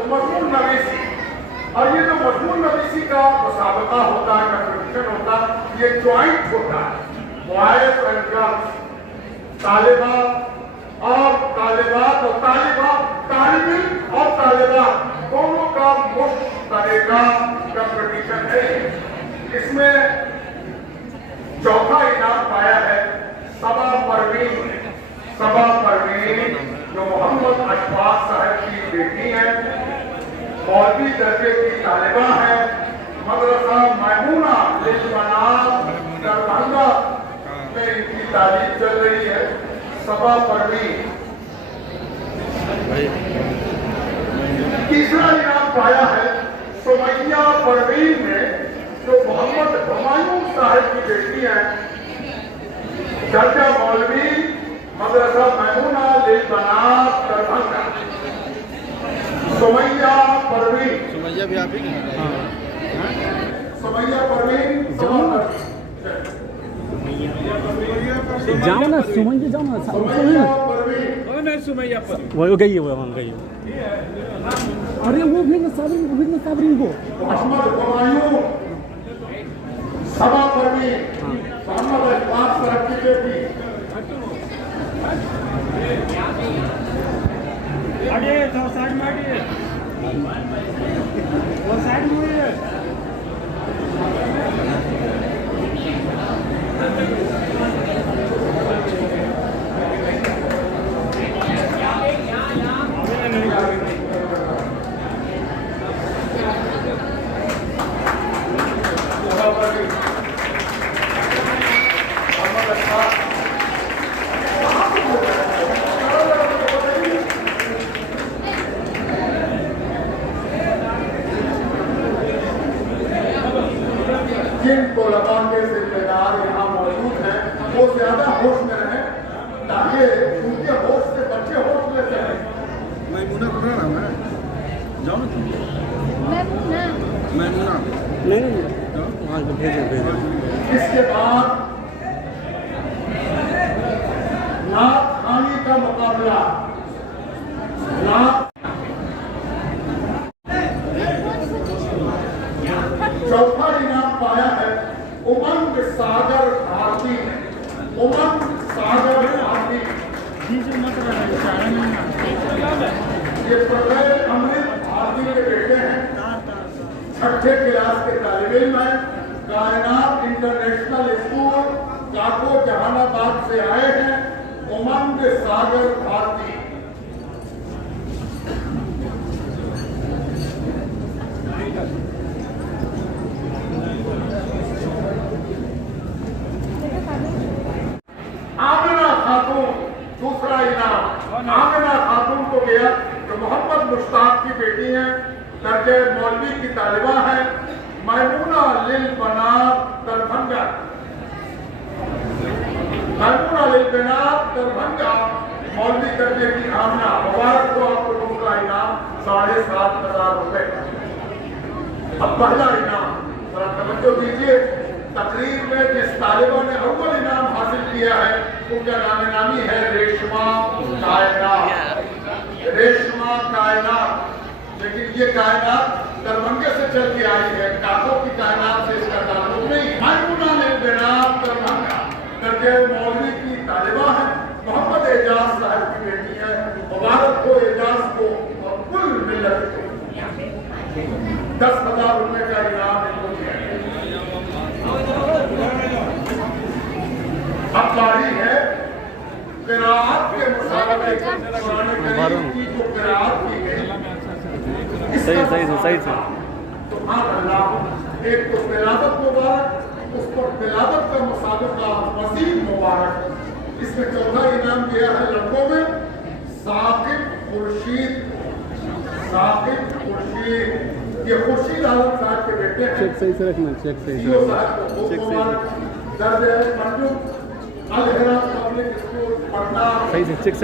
तो मजमून नवीसी, और ये जो मजमून नवीसी का मुसाबका होता है, कंपटीशन होता है, ये ज्वाइंट होता है। बॉयज एंड गर्ल्स, तालिबा और तालिबात और तालिबिन और तालिबात दोनों का मुश्तरका कंपटीशन है। इसमें चौथा इनाम पाया है सबा परवीन जो मोहम्मद अशफाक साहब की बेटी है, मौलवी दर्जे की तालिबा है, मदरसा मैमूना लिलबनात दरभंगा में इनकी तालीम चल रही है। सबा परवीन। तीसरा इनाम पाया है सुमैया परवीन ने, जो मोहम्मद हुमायूं साहब की बेटी है, दर्जा मौलवी, मदरसा मैमूना लिलबनात दरभंगा। सुमैया परवीन। सुमैया भी आप ही? सुमैया परवीन। जाओ ना सुमन जी, जाओ ना सुमैया परवीन। वो गई है, वो हम गई है। अरे वो भी ना साबरीन को मोहम्मद हुमायूं, सबा परवीन, मोहम्मद अशफाक साहब की बेटी। तो साइड में आइए, वो साइड में है। जिन तोलबा के जिम्मेदार यहाँ मौजूद हैं वो ज्यादा होश में रहें, ताकि उनके होश से बच्चे होश ले सकें। मैमूना पढ़ा रहा मैं, जाओ ना। मैमूना नहीं वहाँ भेजो। इसके बाद नात खानी का मुकाबला। चौथा इनाम पाया है उमंग सागर भारती ने। उमंग सागर भारती ये प्रलय अमृत भारती के बेटे हैं, 6ठे क्लास के तालिब इल्म हैं, कायनात इंटरनेशनल स्कूल काको जहानाबाद से आए हैं। उमंग सागर भारती। आमिना खातून, दूसरा इनाम आमिना खातून को गया, जो मोहम्मद मुश्ताक की बेटी हैं, दर्जे मौलवी की तालिबा है, मैमूना लिलबनात दरभंगा। मैमूना लिलबनात दरभंगा मौलवी दर्जे की आमिना। मुबारक हो आपको दूसरा इनाम 7,500 रुपए। अब पहला इनाम थोड़ा तवज्जो दीजिए। तकरीर में जिस तालिबा ने अव्वल इनाम हासिल किया है उनका नामी है रेशमा कायनात। रेशमा कायनात, लेकिन ये कायनात दरभंगे से चल के आई है, काकों की कायनात से इसका ताल्लुक नहीं। मैमूना लिलबनात दरभंगा दर्जे मौलवी की तालिबा है, मोहम्मद एजाज साहब की बेटी है। मुबारक हो एजाज को और कुल मिल्लत को। 10,000 रुपए का इनाम इनको दिया। अब बारी है क़िराअत के मुसाबके की, जो क़िराअत की गई सही से। सुभान अल्लाह। एक तो तिलावत मुबारक, उस पर तिलावत का मुसाबका मज़ीद मुबारक। इसमें चौथा इनाम दिया है लड़कों में साकिब खुर्शीद। ये खुर्शीद आलम साहब के बेटे हैं। चेक सही से रखना, चेक सही से। दर्ज है मंजूर अल हिरा पब्लिक स्कूल पटना। सही से चेक सही से।